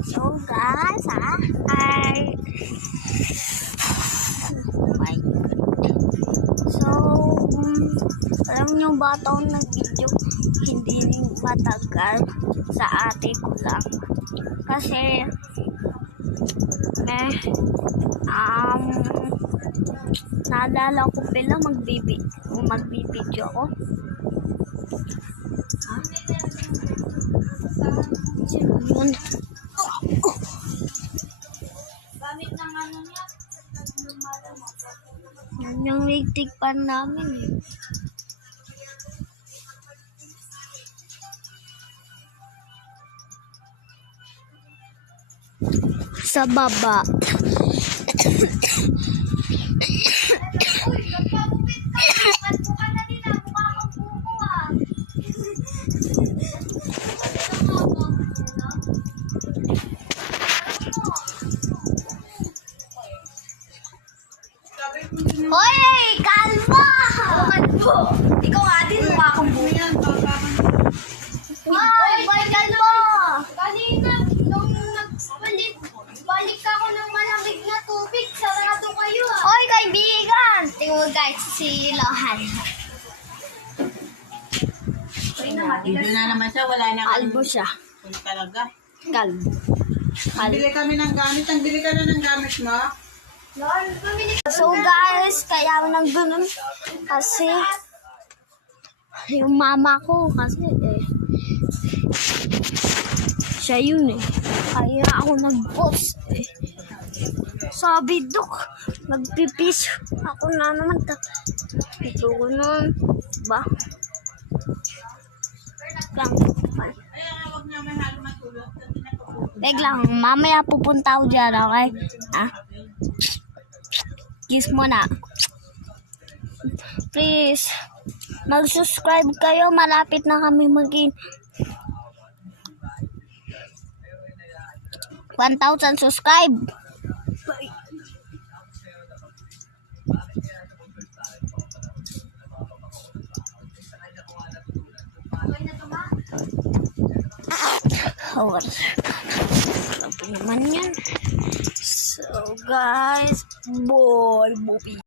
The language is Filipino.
So guys, ay oh my God. So alam nyo ba itong nag-video hindi matagal sa ate ko lang kasi naalala ko pala magbibideo ako. Yun. Gamit ng ano niya. Yan yung ligtig pan namin eh. Sa baba. Hoy! Kalma! Kalbo! Ikaw nga din, mukha kang buo. Hoy! Boy, kalma! Kanina, nung balik ako ng malamig na tubig, sarado kayo ah. Hoy, kaibigan! Tingnan mo guys, si Lohan. Dito na naman siya, wala na. Kalbo siya. Talaga. Kalbo. Bili kami ng gamit. Ang bili ka na ng gamit mo? So guys, kaya nang ganun kasi yung mama ko kasi siya yun eh. Kaya ako nag-post eh. Sabi Dok, magpipis ako na naman. Ito ko nun. Diba? Wag lang, mamaya pupunta ako dyan, okay? Ah? Kiss mo na. Please, mag-subscribe kayo. Malapit na kami maging 1,000 subscribe. Ano naman yan? So guys, boy, movie.